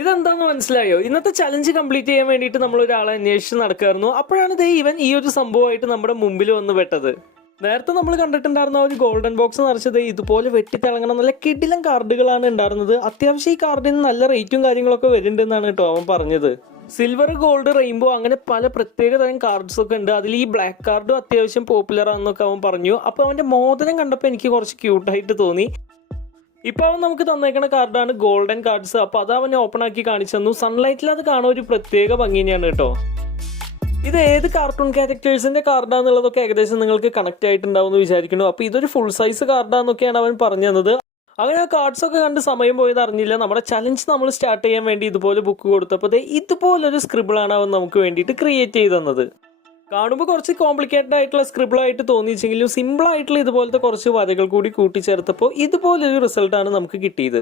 ഇതെന്താന്ന് മനസ്സിലായോ? ഇന്നത്തെ ചലഞ്ച് കംപ്ലീറ്റ് ചെയ്യാൻ വേണ്ടിയിട്ട് നമ്മൾ ഒരാളെ അന്വേഷിച്ച് നടക്കായിരുന്നു. അപ്പോഴാണ് ദേ ഇവൻ ഈ ഒരു സംഭവമായിട്ട് നമ്മുടെ മുമ്പിൽ വന്ന് പെട്ടത്. നേരത്തെ നമ്മൾ കണ്ടിട്ടുണ്ടായിരുന്ന ഒരു ഗോൾഡൻ ബോക്സ് നിറച്ചത് ഇതുപോലെ വെട്ടിത്തിളങ്ങണം നല്ല കിടിലൻ കാർഡുകളാണ് ഉണ്ടായിരുന്നത്. അത്യാവശ്യം ഈ കാർഡിന് നല്ല റേറ്റും കാര്യങ്ങളൊക്കെ വരുന്നുണ്ടെന്നാണ് കേട്ടോ അവൻ പറഞ്ഞത്. സിൽവർ, ഗോൾഡ്, റെയിൻബോ അങ്ങനെ പല പ്രത്യേക തരം കാർഡ്സ് ഒക്കെ ഉണ്ട്. അതിൽ ഈ ബ്ലാക്ക് കാർഡും അത്യാവശ്യം പോപ്പുലർ ആണെന്നൊക്കെ അവൻ പറഞ്ഞു. അപ്പോൾ അവൻ്റെ മോതിരം കണ്ടപ്പോൾ എനിക്ക് കുറച്ച് ക്യൂട്ടായിട്ട് തോന്നി. ഇപ്പോൾ അവൻ നമുക്ക് തന്നേക്കുന്ന കാർഡാണ് ഗോൾഡൻ കാർഡ്സ്. അപ്പോൾ അത് അവൻ ഓപ്പൺ ആക്കി കാണിച്ചു തന്നു. സൺലൈറ്റിൽ അത് കാണാൻ ഒരു പ്രത്യേക ഭംഗി തന്നെയാണ് കേട്ടോ. ഇത് ഏത് കാർട്ടൂൺ ക്യാരക്ടേഴ്സിന്റെ കാർഡാന്നുള്ളതൊക്കെ ഏകദേശം നിങ്ങൾക്ക് കണക്ട് ആയിട്ടുണ്ടാവും എന്ന് വിചാരിക്കുന്നു. അപ്പോൾ ഇതൊരു ഫുൾ സൈസ് കാർഡാന്നൊക്കെയാണ് അവൻ പറഞ്ഞു തന്നത്. അങ്ങനെ ആ കാർഡ്സ് ഒക്കെ കണ്ട് സമയം പോയത് അറിഞ്ഞില്ല. നമ്മുടെ ചലഞ്ച് നമ്മൾ സ്റ്റാർട്ട് ചെയ്യാൻ വേണ്ടി ഇതുപോലെ ബുക്ക് കൊടുത്തപ്പോൾ ഇതുപോലൊരു സ്ക്രിബിളാണ് അവൻ നമുക്ക് വേണ്ടിയിട്ട് ക്രിയേറ്റ് ചെയ്ത് തന്നത്. കാണുമ്പോൾ കുറച്ച് കോംപ്ലിക്കേറ്റഡ് ആയിട്ടുള്ള സ്ക്രിബിളായിട്ട് തോന്നിച്ചെങ്കിലും സിമ്പിൾ ആയിട്ടുള്ള ഇതുപോലത്തെ കുറച്ച് വരകൾ കൂടി കൂട്ടിച്ചേർത്തപ്പോൾ ഇതുപോലൊരു റിസൾട്ടാണ് നമുക്ക് കിട്ടിയത്.